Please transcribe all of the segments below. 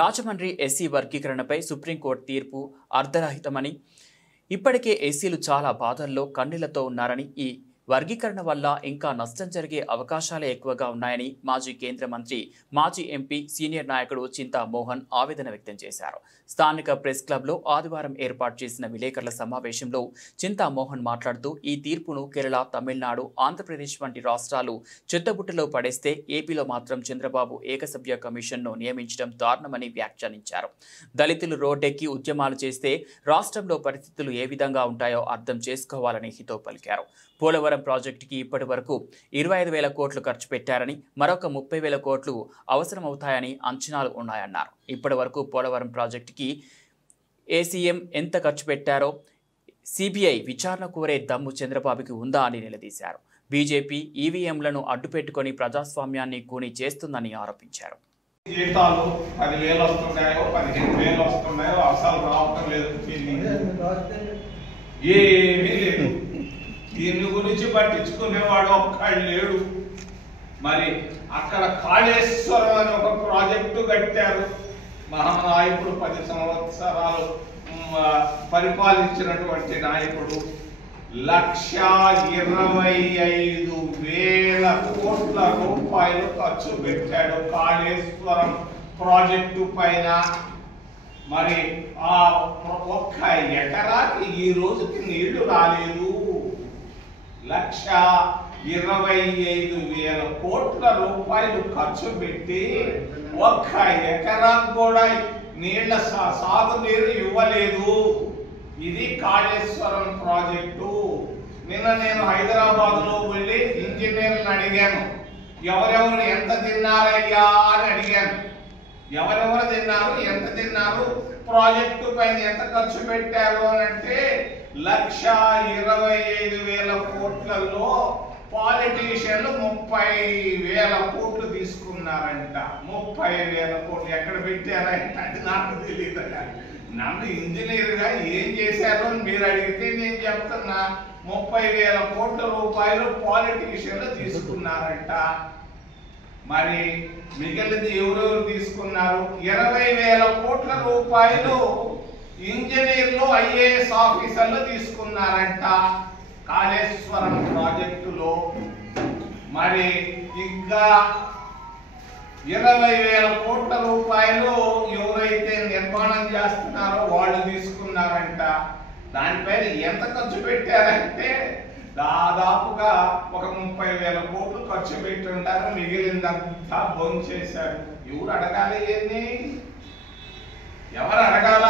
Rajahmundry SC వర్గీకరణపై supreme court తీర్పు అర్ధరహితమని, ఇప్పటికే ఎస్సీలు చాలా బాధల్లో కన్నీళ్లతో ఉన్నారని, ఈ వర్గీకరణ వల్ల ఇంకా నష్టం జరిగే అవకాశాలే ఎక్కువగా ఉన్నాయని మాజీ కేంద్ర మంత్రి, మాజీ ఎంపీ, సీనియర్ నాయకుడు చింతా మోహన్ ఆవేదన వ్యక్తం చేశారు. స్థానిక ప్రెస్ క్లబ్లో ఆదివారం ఏర్పాటు చేసిన విలేకరుల సమావేశంలో చింతా మోహన్ మాట్లాడుతూ, ఈ తీర్పును కేరళ, తమిళనాడు, ఆంధ్రప్రదేశ్ వంటి రాష్ట్రాలు చెత్తబుట్టలో పడేస్తే ఏపీలో మాత్రం చంద్రబాబు ఏకసభ్య కమిషన్ను నియమించడం దారుణమని వ్యాఖ్యానించారు. దళితులు రోడ్డెక్కి ఉద్యమాలు చేస్తే రాష్ట్రంలో పరిస్థితులు ఏ విధంగా ఉంటాయో అర్థం చేసుకోవాలని హితవు పలికారు. పోలవరం ప్రాజెక్టుకి ఇప్పటి వరకు 25,000 కోట్లు ఖర్చు పెట్టారని, మరొక 30,000 కోట్లు అవసరమవుతాయని అంచనాలు ఉన్నాయన్నారు. ఇప్పటి వరకు పోలవరం ప్రాజెక్టుకి ఏసీఎం ఎంత ఖర్చు పెట్టారో సిబిఐ విచారణ కోరే దమ్ము చంద్రబాబుకి ఉందా అని నిలదీశారు. బీజేపీ ఈవీఎంలను అడ్డుపెట్టుకుని ప్రజాస్వామ్యాన్ని కూని చేస్తుందని ఆరోపించారు. జీతాలు 10,000 వస్తున్నాయో 15,000 వస్తున్నాయో అసలు రావటం లేదు. ఏమీ లేదు. దీని గురించి పట్టించుకునేవాడు ఒక్కడు లేడు. మరి అక్కడ కాళేశ్వరం అని ఒక ప్రాజెక్టు కట్టారు. మహానాయకుడు 10 సంవత్సరాలు పరిపాలించినటువంటి నాయకుడు 1,25,000 కోట్ల రూపాయలు ఖర్చు పెట్టాడు కాళేశ్వరం ప్రాజెక్టు పైన. మరి ఆ ఒక్క ఎకరాకి ఈ రోజుకి నీళ్లు రాలేదు. 1,25,000 కోట్ల రూపాయలు ఖర్చు పెట్టి ఒక్క ఎకరాకు కూడా నీళ్ల సాగునీరు ఇవ్వలేదు. ఇది కాళేశ్వరం ప్రాజెక్టు. నిన్న నేను హైదరాబాద్ లో వెళ్ళి ఇంజనీర్లను అడిగాను, ఎవరెవరు ఎంత తిన్నారయ్యా అని అడిగాను. ఎవరెవరు తిన్నారు, ఎంత తిన్నారు, ప్రాజెక్టు పైన ఎంత ఖర్చు పెట్టారు అని అంటే 1,25,000 కోట్లలో పాలిటీషియన్లు 30,000 కోట్లు తీసుకున్నారంట. 30,000 కోట్లు ఎక్కడ పెట్టారంట అది నాకు తెలియదు. నన్ను ఇంజనీర్ గా ఏం చేశారు అని మీరు అడిగితే నేను చెప్తున్నా, 30,000 కోట్ల రూపాయలు పాలిటీషియన్లు తీసుకున్నారంట. మరి మిగిలింది ఎవరెవరు తీసుకున్నారు? 20,000 కోట్ల రూపాయలు ఇంజనీర్లు, ఐఏఎస్ ఆఫీసర్లు తీసుకున్నారంట కాళేశ్వరం ప్రాజెక్టులో. మరి ఇంకా 20,000 కోట్ల రూపాయలు ఎవరైతే నిర్మాణం చేస్తున్నారో వాళ్ళు తీసుకున్నారంట. దానిపైన ఎంత ఖర్చు పెట్టారంటే దాదాపుగా ఒక 30,000 కోట్లు ఖర్చు పెట్టి ఉంటారు. మిగిలిందంతా బొందు చేశారు. ఎవరు అడగాలి? ఏంది ఎవరు అడగాల?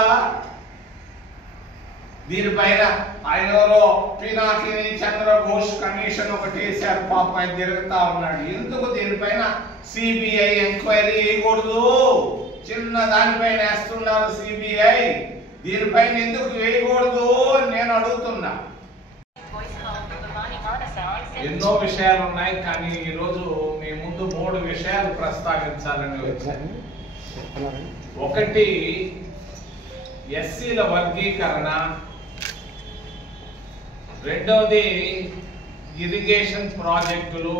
దీనిపైన ఆయన ఎవరో పినాకిని చంద్రఘోష్ కమిషన్ ఒకటి వేశారు. పాప ఆయన తిరుగుతా ఉన్నాడు. ఎందుకు దీనిపైన సిబిఐ ఎంక్వైరీ వేయకూడదు? చిన్న దానిపైన వేస్తున్నారు సిబిఐ, దీనిపైన ఎందుకు వేయకూడదు అని నేను అడుగుతున్నా. ఎన్నో విషయాలు ఉన్నాయి, కానీ ఈరోజు మీ ముందు 3 విషయాలు ప్రస్తావించాలని వచ్చాను. ఒకటి ఎస్సీల వర్గీకరణ, రెండవది ఇరిగేషన్ ప్రాజెక్టులు,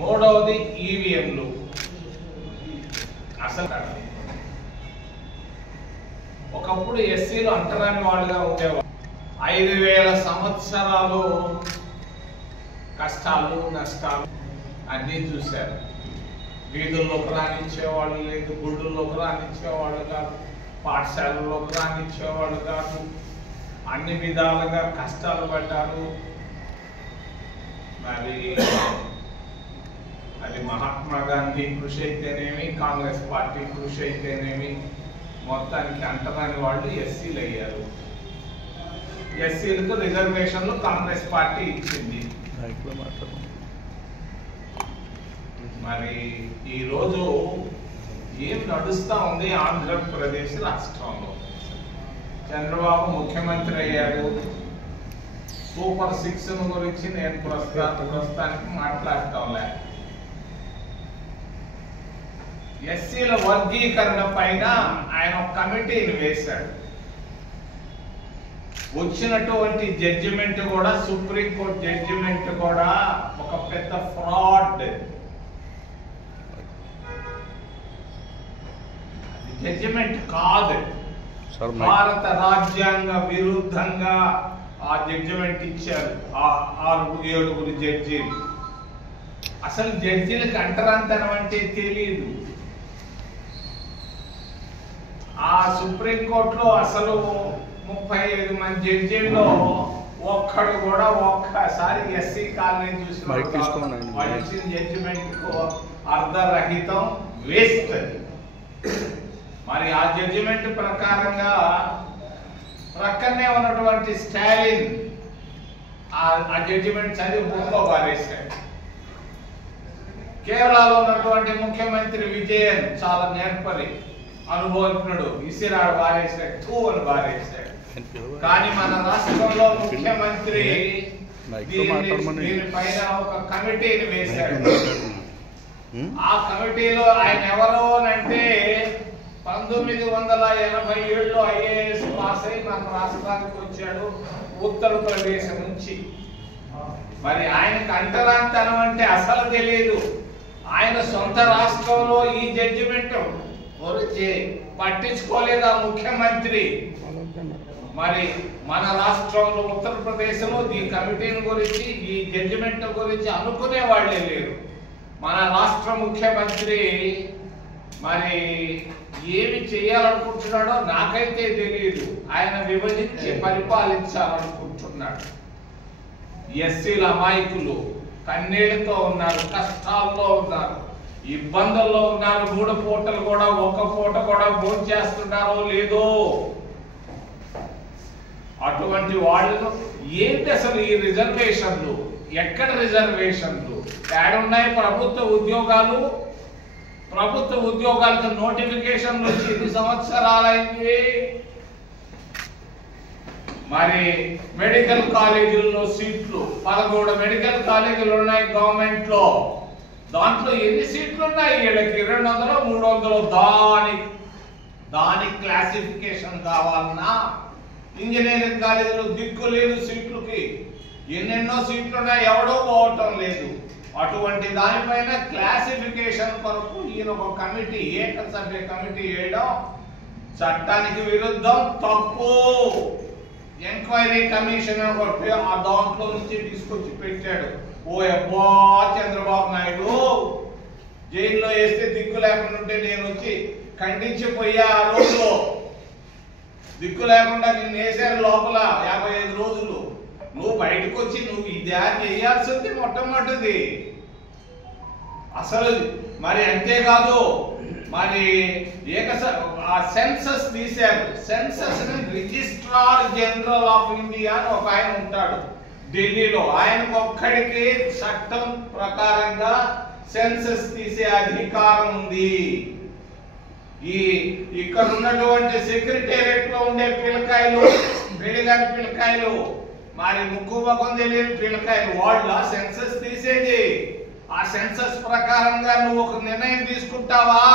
మూడవది ఈవీఎంలు. అసలు ఒకప్పుడు ఎస్సీలు అంటరాని వాళ్ళుగా ఉండేవారు. 5,000 సంవత్సరాలు కష్టాలు, నష్టాలు అన్నీ చూశారు. వీధుల్లోకి రానిచ్చేవాళ్ళు లేదు, గుళ్ళల్లోకి రానిచ్చేవాళ్ళు కాదు, పాఠశాలల్లోకి రానిచ్చేవాళ్ళు కాదు. అన్ని విధాలుగా కష్టాలు పడ్డారు. మరి అది మహాత్మా గాంధీ కృషి అయితేనేమి, కాంగ్రెస్ పార్టీ కృషి అయితేనేమి, మొత్తానికి అంటరాని వాళ్ళు ఎస్సీలు అయ్యారు. ఎస్సీలకు రిజర్వేషన్లు కాంగ్రెస్ పార్టీ ఇచ్చింది. మరి ఈరోజు ఏం నడుస్తూ ఉంది ఆంధ్రప్రదేశ్ రాష్ట్రంలో? చంద్రబాబు ముఖ్యమంత్రి అయ్యాడు. సూపర్ 6 గురించి నేను ప్రస్తుతానికి మాట్లాడటంలే. ఎస్సీల వర్గీకరణ పైన ఆయన ఒక కమిటీని వేశాడు. వచ్చినటువంటి జడ్జిమెంట్ కూడా, సుప్రీంకోర్టు జడ్జిమెంట్ కూడా ఒక పెద్ద ఫ్రాడ్. జడ్జిమెంట్ కాదు, భారత రాజ్యాంగ విరుద్ధంగా ఆ జడ్జిమెంట్ ఇచ్చారు ఆ 6-7 జడ్జీలు. అసలు జడ్జీలకు అంటరాంతనం అంటే తెలియదు. ఆ సుప్రీంకోర్టులో అసలు 35 మంది జడ్జీల్లో ఒక్కడు కూడా ఒక్కసారి ఎస్సీ కాలనీ చూసిన జడ్జిమెంట్ అర్ధరహితం, వేస్ట్. మరి ఆ జడ్జిమెంట్ ప్రకారంగా ప్రక్కనే ఉన్నటువంటి స్టాలిన్ ఆ జడ్జిమెంట్ చదివి బుక్లో పారేశాడు. కేరళలో ఉన్నటువంటి ముఖ్యమంత్రి విజయన్ చాలా నేర్పరి, అనుభవజ్ఞుడు, ఇసిరాడు పారేశాడు, టూ అని పారేశాడు. కానీ మన రాష్ట్రంలో ముఖ్యమంత్రి దీనిపైన ఒక కమిటీని వేశాడు. ఆ కమిటీలో ఆయన ఎవరు అంటే 1987లో ఐఏఎస్ పాస్ అయి మన రాష్ట్రానికి వచ్చాడు ఉత్తరప్రదేశ్ నుంచి. మరి ఆయనకు అంటరాంతనం అంటే అసలు తెలియదు. ఆయన సొంత రాష్ట్రంలో ఈ జడ్జిమెంట్ గురించి పట్టించుకోలేదు ఆ ముఖ్యమంత్రి. మరి మన రాష్ట్రంలో ఉత్తరప్రదేశ్ లో ఈ కమిటీని గురించి, ఈ జడ్జిమెంట్ గురించి అనుకునే వాళ్ళే లేరు. మన రాష్ట్ర ముఖ్యమంత్రి మరి ఏమి చేయాలనుకుంటున్నాడో నాకైతే తెలియదు. ఆయన విభజించి పరిపాలించాలనుకుంటున్నాడు. ఎస్సీల అమాయకులు కన్నీళ్లతో ఉన్నారు, కష్టాల్లో ఉన్నారు, ఇబ్బందుల్లో ఉన్నారు. 3 పూటలు కూడా ఒక పూట కూడా భోజనం చేస్తున్నారో లేదో అటువంటి వాళ్ళు ఏంటి అసలు ఈ రిజర్వేషన్లు? ఎక్కడ రిజర్వేషన్లు ఏడున్నాయి? ప్రభుత్వ ఉద్యోగాలకు నోటిఫికేషన్లు వచ్చి 8 సంవత్సరాలైంది. మరి మెడికల్ కాలేజీల్లో సీట్లు 13 మెడికల్ కాలేజీలు ఉన్నాయి గవర్నమెంట్ లో. దాంట్లో ఎన్ని సీట్లు ఉన్నాయి? వీళ్ళకి 200 300 దాని క్లాసిఫికేషన్ కావాలన్నా ఇంజనీరింగ్ కాలేజీలో దిక్కు లేదు సీట్లకి. ఎన్నెన్నో సీట్లు ఉన్నాయి, ఎవడో పోవటం లేదు. అటువంటి దానిపైన క్లాసిఫికేషన్ కొరకు ఈయన ఒక కమిటీ, ఏకసభ్య కమిటీ వేయడం చట్టానికి విరుద్ధం, తప్పు. ఎంక్వైరీ కమిషన్ ఆ దాంట్లో నుంచి తీసుకొచ్చి పెట్టాడు. ఓ అబ్బా చంద్రబాబు నాయుడు జైల్లో వేస్తే దిక్కు లేకుండా ఉంటే నేను వచ్చి ఖండించిపోయా. ఆ రోజులో దిక్కు లేకుండా నిన్ను వేసారు లోపల 55 రోజులు. నువ్వు బయటకు వచ్చి నువ్వు ఇది చేయాల్సింది మొట్టమొదటిది అసలు. మరి అంతేకాదు, మరి ఆ సెన్సస్ తీశారు. Census registrar general of India అని ఒక ఆయన ఉంటాడు ఢిల్లీలో. ఆయనకు ఒక్కడికి చట్టం ప్రకారంగా సెన్సస్ తీసే అధికారం ఉంది. ఇక్కడ ఉన్నటువంటి సెక్రటేరియట్ లో ఉండే పిల్లకాయలు, పెళ్లిగాని పిల్లకాయలు, మరి ముక్కు ముఖం తెలియని పిల్లకాయలు, వాళ్ళ సెన్సస్ తీసేది. ఆ సెన్సస్ ప్రకారంగా నువ్వు ఒక నిర్ణయం తీసుకుంటావా?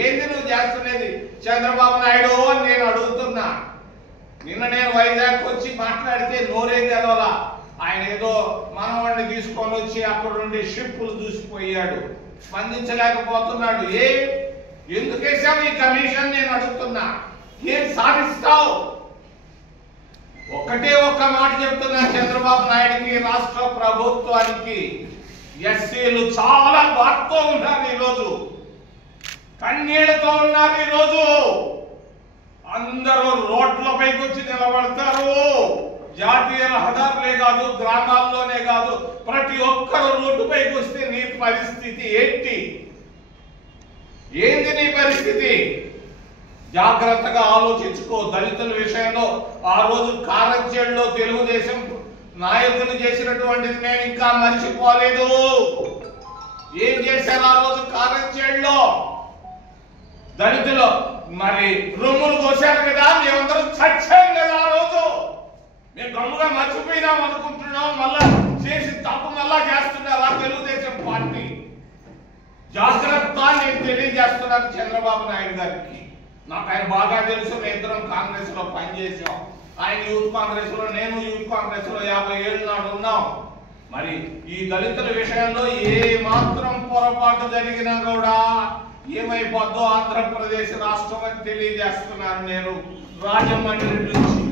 ఏంది నువ్వు చేస్తున్నది చంద్రబాబు నాయుడు అని నేను అడుగుతున్నా. నిన్న నేను వైజాగ్ వచ్చి మాట్లాడితే నోరే తెలవలా. ఆయన ఏదో మనవాడిని తీసుకొని వచ్చి అక్కడ ఉండే షిప్పులు చూసిపోయాడు, స్పందించలేకపోతున్నాడు. ఎందుకు వేసావు ఈ కమిషన్ నేను అడుగుతున్నా. ఏం సాధిస్తావు? ఒక్కటే ఒక్క మాట చెప్తున్నా చంద్రబాబు నాయుడికి, రాష్ట్ర ప్రభుత్వానికి. ఎస్సీలు చాలా బాధతో ఉన్నారు ఈరోజు, కన్నీళ్లతో ఉన్నారు ఈరోజు. అందరూ రోడ్లపైకి వచ్చి నిలబడతారు. జాతీయ రహదారులే కాదు, గ్రామాల్లోనే కాదు, ప్రతి ఒక్కరు రోడ్డుపైకి వస్తే నీ పరిస్థితి ఏంటి? ఏంది నీ పరిస్థితి? జాగ్రత్తగా ఆలోచించుకో. దళితుల విషయంలో ఆ రోజు కారంచేడులో తెలుగుదేశం నాయకులు చేసినటువంటిది మేము ఇంకా మర్చిపోలేదు. ఏం చేశారు ఆ రోజు కారంచేడులో? దళితులు మరి రొమ్ములు కోసారు కదా, మేమందరం చచ్చాం కదా ఆ రోజు. మేము గమ్ముగా మర్చిపోయినాం అనుకుంటున్నాం. మళ్ళా చేసి తప్పు మళ్ళా చేస్తున్నారా తెలుగుదేశం పార్టీ? జాగ్రత్త నేను తెలియజేస్తున్నాను చంద్రబాబు నాయుడు గారికి. నాకు ఆయన బాగా తెలుసు. మేము ఇద్దరం కాంగ్రెస్ లో పనిచేసాం. ఆయన యూత్ కాంగ్రెస్ లో, నేను యూత్ కాంగ్రెస్ లో 50 ఏళ్ళ నాడు ఉన్నాం. మరి ఈ దళితుల విషయంలో ఏ మాత్రం పొరపాటు జరిగినా కూడా ఏమైపోద్దో ఆంధ్రప్రదేశ్ రాష్ట్రం అని తెలియజేస్తున్నాను నేను రాజమండ్రి నుంచి.